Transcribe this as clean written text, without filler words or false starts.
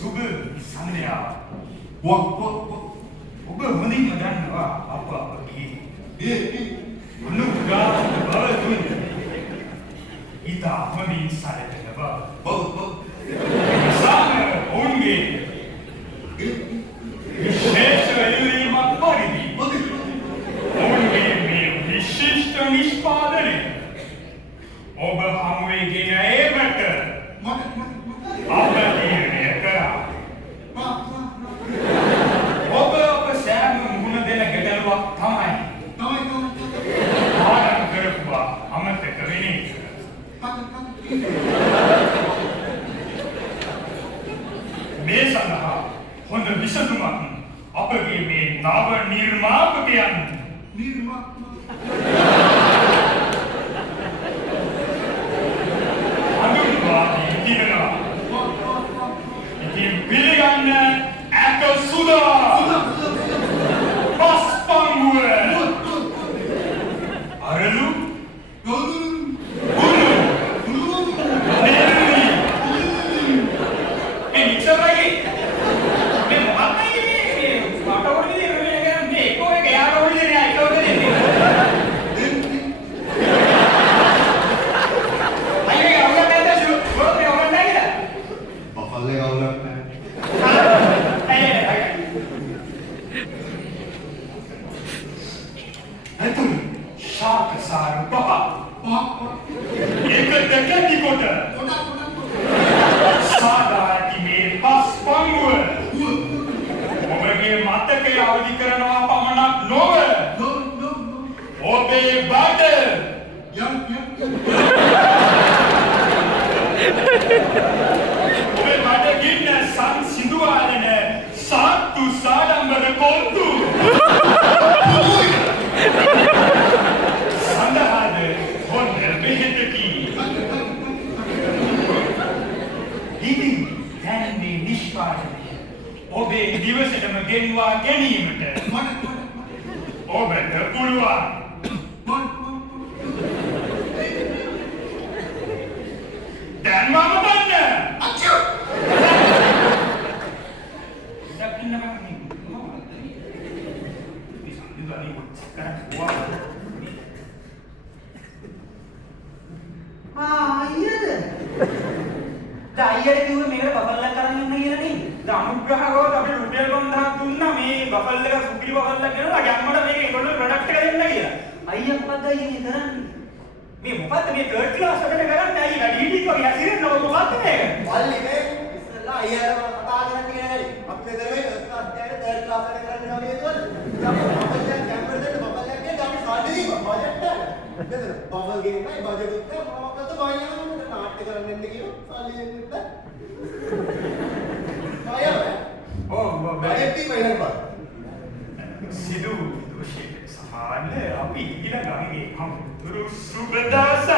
සුබ සන්ධ්‍යාව. ඔබ හොඳින්ම දන්නවා අපගේ අනුගාම බව දුන්නේ. ඉතා හොඳින් සැලකෙන බව. සාම ඔවුන්ගේ විශේෂ ඉල්ලීමක් පරිදි ඔවුන්ගේ මේ විශිෂ්ට නිෂ්පාදනය ඔබ හමුවේ ගෙන ඒමට අප තීරණය කරා. ඔබ අප සෑම මුහුණ දෙන ගැටලුවක් තමයි පාඩම් කරපුවා අමතක වෙන්නේ. මේ සඳහා හොඳ විසඳුමක් අපගේ මේ නව නිර්මාපකයන් අනුවාදී තිබෙනවා. ඉතින් පිළිගන්න ඇත සුදා පස්පංගුව අරලු ඔබේ දිවසටම ගෙන්වා ගැනීමට ඔබට පුළුවන්. දැන් මම දන්න අච්චෝ දකින්න මම ඉතින් අයියද අයියට කිව්වේ මේකට බබල් එක කරන් ඉන්න කියලා නේ. අනුග්‍රහකවත් අපිට රුපියල් 5000ක් දුන්නා මේ බෆල් එක සුපිරි බෆල් එකක් ගෙනලා ගැම්මට මේක ඒගොල්ලෝ ප්‍රොඩක්ට් එක දෙන්න කියලා. අයියා මොකද්ද අයියේ කරන්නේ? මේ මොකද්ද මේ තර්ඩ් ක්ලාස් එකට කරන්නේ? අයියා වැඩි හිටියෙක් වගේ ඇසිරෙන්න මොකද්ද මේක? මල්ලි මේ ඉස්සෙල්ලා අයියාට කතා කරන්න කියලා නේද? අපි මෙතන මේ අධ්‍යයනයේ තර්ඩ් ක්ලාස් එකට කරන්න ගම හේතුවද? අපි බබල් එකක් ගැම්මට දෙන්න බබල් එකක් ගේන්න අපි සල්ලි දීපන් බජට් එක. මෙතන බබල් ගේන්නයි බජට් උත් මොකක්ද බයිලා නාට්‍ය කරන්න එන්න කියලා සල්ලි දෙන්න බෑ. සිදු දෝෂයේ සමාන අපි ඊළඟ ගමේ හමුදුරු සුබ දවසක්